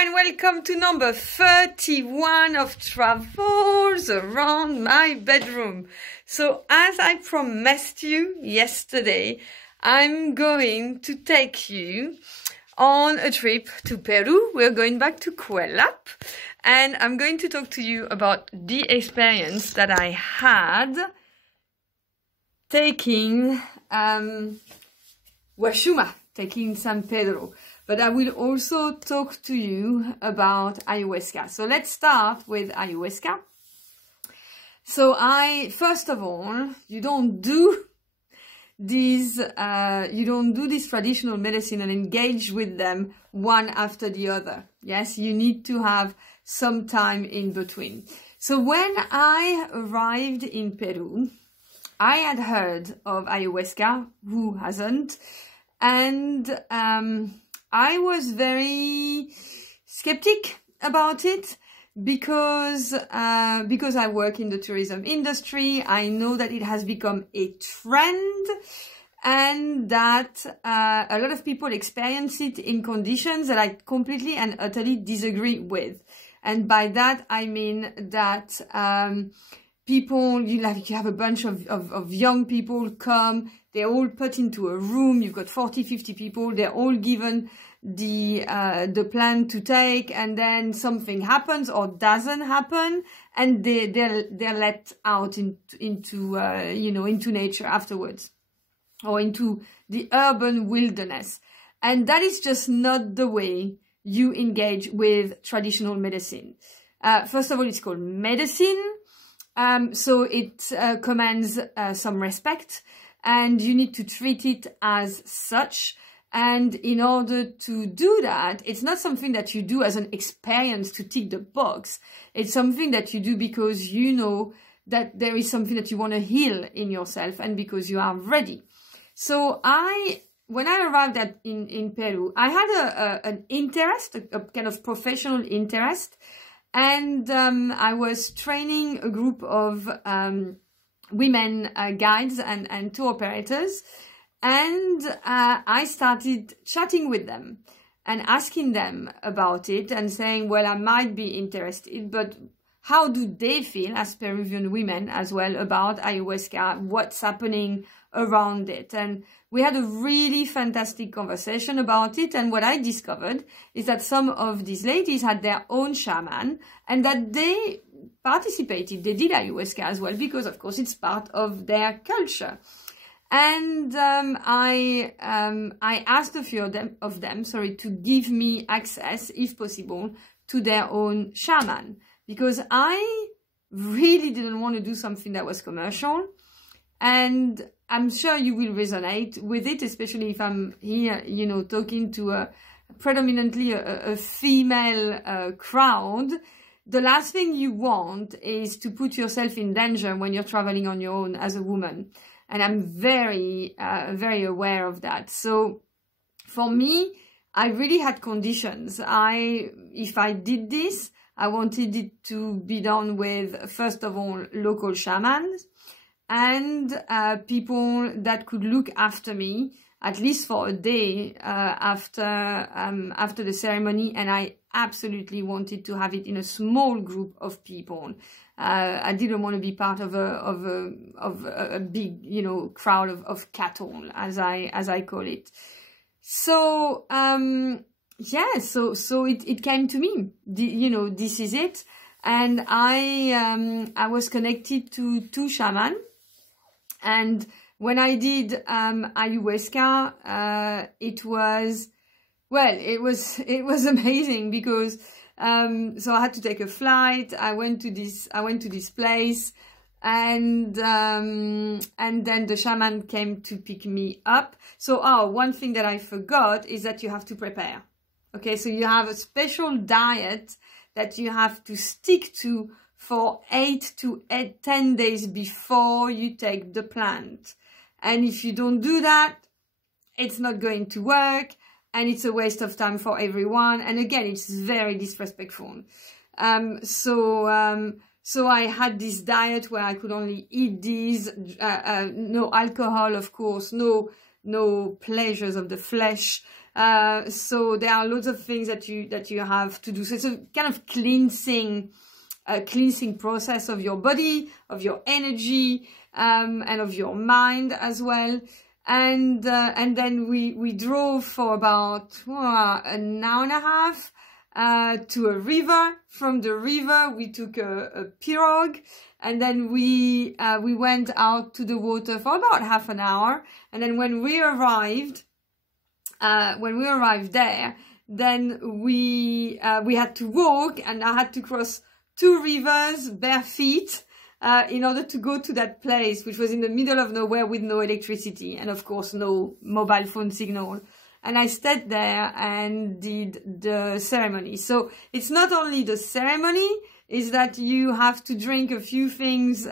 and welcome to number 31 of Travels Around My Bedroom. So as I promised you yesterday, I'm going to take you on a trip to Peru. We're going back to Cuelap, and I'm going to talk to you about the experience that I had taking Wachuma, taking San Pedro. But I will also talk to you about ayahuasca. So let's start with ayahuasca. So first of all, you don't do these traditional medicine and engage with them one after the other. Yes, you need to have some time in between. So when I arrived in Peru, I had heard of ayahuasca, who hasn't? And I was very skeptic about it because I work in the tourism industry. I know that it has become a trend and that a lot of people experience it in conditions that I completely and utterly disagree with. And by that, I mean that people, you have a bunch of young people come, they're all put into a room, you've got 40, 50 people, they're all given the plan to take, and then something happens or doesn't happen, and they're let out into nature afterwards, or into the urban wilderness. And that is just not the way you engage with traditional medicine. First of all, it's called medicine. So it commands some respect, and you need to treat it as such. And in order to do that, it's not something that you do as an experience to tick the box. It's something that you do because you know that there is something that you want to heal in yourself and because you are ready. So when I arrived in Peru, I had an interest, a kind of professional interest. And I was training a group of women guides and tour operators, and I started chatting with them and asking them about it and saying, well, I might be interested, but how do they feel as Peruvian women as well about ayahuasca, what's happening around it? And we had a really fantastic conversation about it, and what I discovered is that some of these ladies had their own shaman and that they participated, they did ayahuasca as well, because of course it's part of their culture. And I asked a few of them, to give me access, if possible, to their own shaman, because I really didn't want to do something that was commercial. And I'm sure you will resonate with it, especially if I'm here, talking to predominantly a female crowd. The last thing you want is to put yourself in danger when you're traveling on your own as a woman. And I'm very, very aware of that. So for me, I really had conditions. If I did this, I wanted it to be done with, first of all, local shamans, and people that could look after me at least for a day after the ceremony. And I absolutely wanted to have it in a small group of people. I didn't want to be part of a big crowd of cattle, as I call it. So yeah, so it came to me. This is it. And I was connected to two shamans. And when I did ayahuasca, it was amazing because so I had to take a flight. I went to this place, and then the shaman came to pick me up. So one thing that I forgot is that you have to prepare. Okay, so you have a special diet that you have to stick to for 8 to 10 days before you take the plant. And if you don't do that, it's not going to work, and it's a waste of time for everyone. And again, it's very disrespectful. So I had this diet where I could only eat these, no alcohol, of course, no pleasures of the flesh, So there are lots of things that you have to do. So it's a kind of cleansing process of your body, of your energy, and of your mind as well. And then we drove for about an hour and a half to a river. From the river, we took a pirogue, and then we went out to the water for about half an hour. And then when we arrived there, then we had to walk, and I had to cross 2 rivers bare feet in order to go to that place, which was in the middle of nowhere with no electricity and of course no mobile phone signal. And I stayed there and did the ceremony. So it's not only the ceremony, is that you have to drink a few things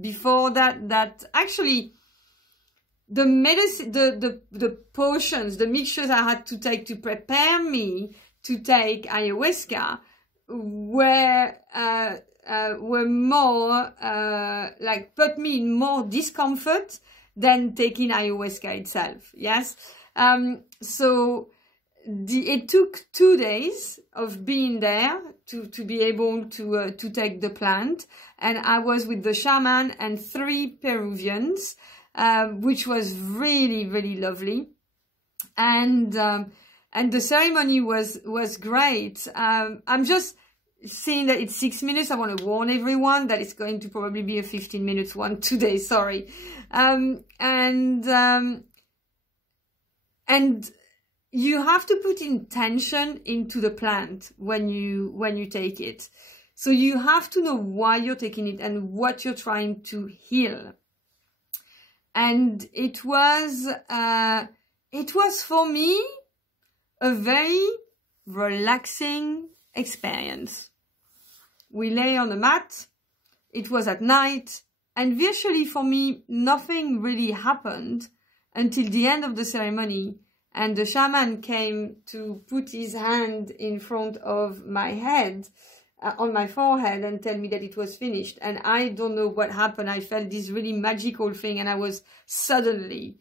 before that actually the medicine, the potions, the mixtures I had to take to prepare me to take ayahuasca were more like put me in more discomfort than taking ayahuasca itself. Yes. So it took 2 days of being there to be able to take the plant, and I was with the shaman and 3 Peruvians, which was really, really lovely. And the ceremony was great. I'm just seeing that it's 6 minutes. I want to warn everyone that it's going to probably be a 15 minutes one today. Sorry. And you have to put intention into the plant when you take it. So you have to know why you're taking it and what you're trying to heal. And it was for me a very relaxing experience. We lay on the mat. It was at night, and virtually for me, nothing really happened until the end of the ceremony. And the shaman came to put his hand in front of my head, on my forehead, and tell me that it was finished. And I don't know what happened. I felt this really magical thing, and I was suddenly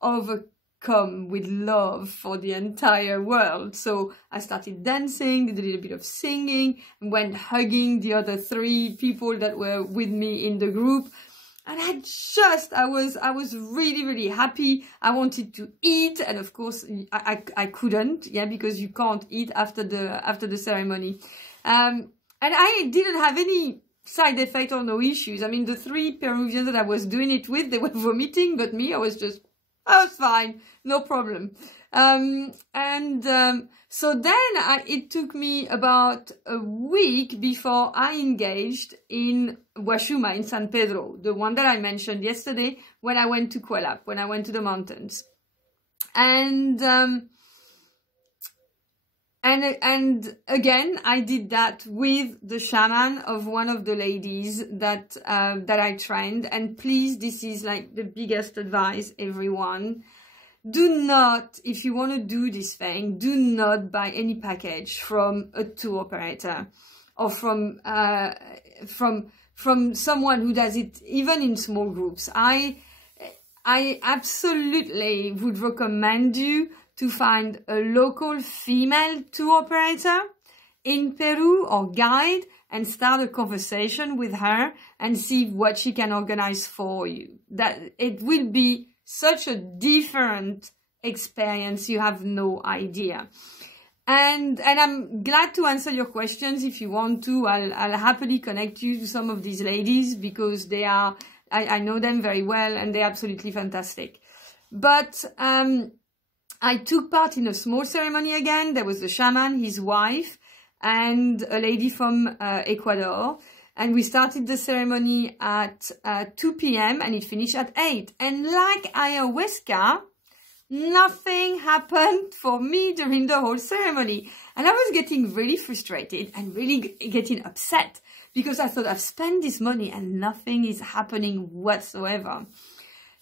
overcome with love for the entire world. So I started dancing, did a little bit of singing, and went hugging the other 3 people that were with me in the group. And I was really, really happy. I wanted to eat, and of course I couldn't, yeah, because you can't eat after the ceremony. And I didn't have any side effect or no issues. I mean, the 3 Peruvians that I was doing it with, they were vomiting, but me, I was fine, no problem. So then it took me about a week before I engaged in Wachuma in San Pedro, the one that I mentioned yesterday when I went to Kuelap, when I went to the mountains. And again, I did that with the shaman of one of the ladies that I trained. And please, this is like the biggest advice, everyone. Do not, if you want to do this thing, do not buy any package from a tour operator or from someone who does it even in small groups. I absolutely would recommend you to find a local female tour operator in Peru or guide and start a conversation with her and see what she can organize for you. That it will be such a different experience, you have no idea. And I'm glad to answer your questions if you want to. I'll happily connect you to some of these ladies because they are, I know them very well and they're absolutely fantastic. But I took part in a small ceremony again. There was the shaman, his wife, and a lady from Ecuador. And we started the ceremony at 2 p.m. and it finished at 8. And like ayahuasca, nothing happened for me during the whole ceremony. And I was getting really frustrated and really getting upset because I thought I've spent this money and nothing is happening whatsoever.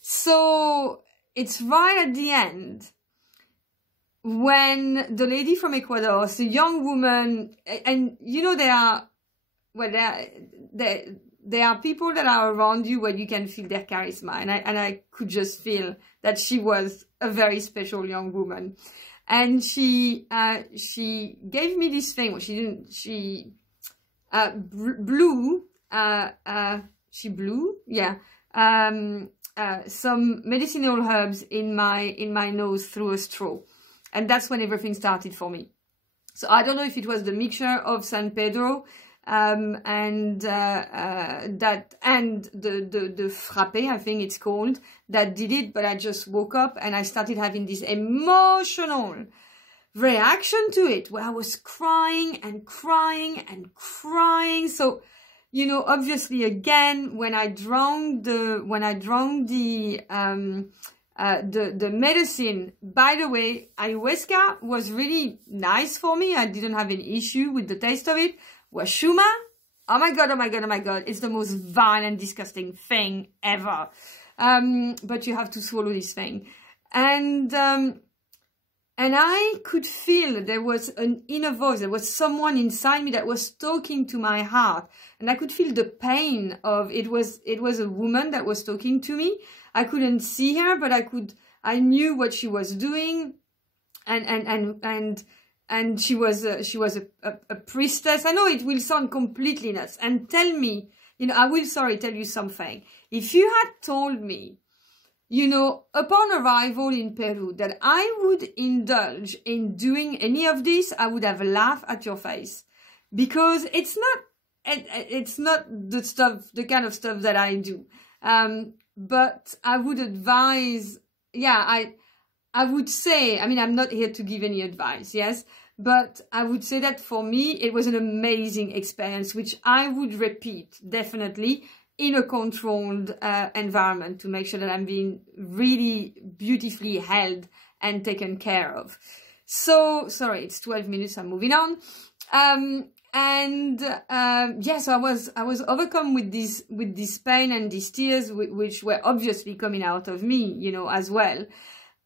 So it's right at the end when the lady from Ecuador, the young woman, and you know there are people that are around you where you can feel their charisma, and I could just feel that she was a very special young woman. And she gave me this thing. Well, she didn't, she blew, she blew, yeah, some medicinal herbs in my nose through a straw. And that's when everything started for me. So I don't know if it was the mixture of San Pedro and that and the frappe, I think it's called, that did it. But I just woke up and I started having this emotional reaction to it, where I was crying and crying and crying. So, you know, obviously, again, when I drank the medicine, by the way, ayahuasca was really nice for me. I didn't have an issue with the taste of it. Wachuma, oh my God, oh my God, oh my God. It's the most vile and disgusting thing ever. But you have to swallow this thing. And I could feel there was an inner voice. There was someone inside me that was talking to my heart. And I could feel the pain of it. Was a woman that was talking to me. I couldn't see her, but I knew what she was doing. And she was a priestess. I know it will sound completely nuts. And tell me, you know, I will tell you something. If you had told me, you know, upon arrival in Peru, that I would indulge in doing any of this, I would have laughed at your face, because it's not the kind of stuff that I do. But I would advise, yeah, I would say, I mean, I'm not here to give any advice, yes, but I would say that for me, it was an amazing experience, which I would repeat, definitely, in a controlled environment, to make sure that I'm being really beautifully held and taken care of. So, sorry, it's 12 minutes, I'm moving on. Yeah, so I was overcome with this pain and these tears, which were obviously coming out of me, you know, as well.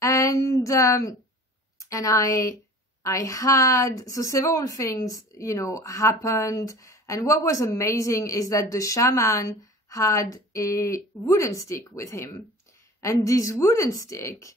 And I had, so several things, you know, happened. And what was amazing is that the shaman had a wooden stick with him. And this wooden stick,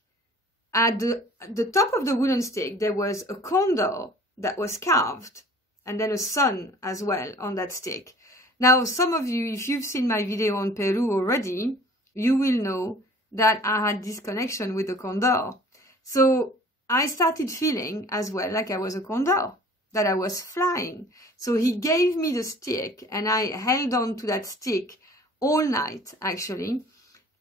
at the top of the wooden stick, there was a condor that was carved. And then a sun as well on that stick. Now, some of you, if you've seen my video on Peru already, you will know that I had this connection with the condor. So I started feeling as well like I was a condor, that I was flying. So he gave me the stick and I held on to that stick all night, actually.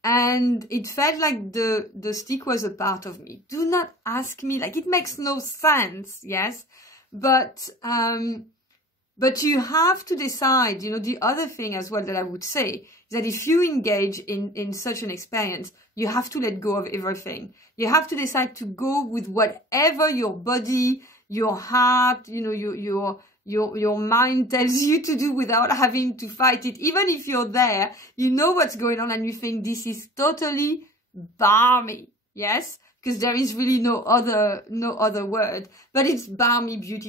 And it felt like the stick was a part of me. Do not ask me, like, it makes no sense, yes? But you have to decide, you know, the other thing as well that I would say is that if you engage in such an experience, you have to let go of everything. You have to decide to go with whatever your body, your heart, you know, your mind tells you to do without having to fight it. Even if you're there, you know what's going on and you think this is totally balmy, yes? Because there is really no other word, but it's balmy beauty.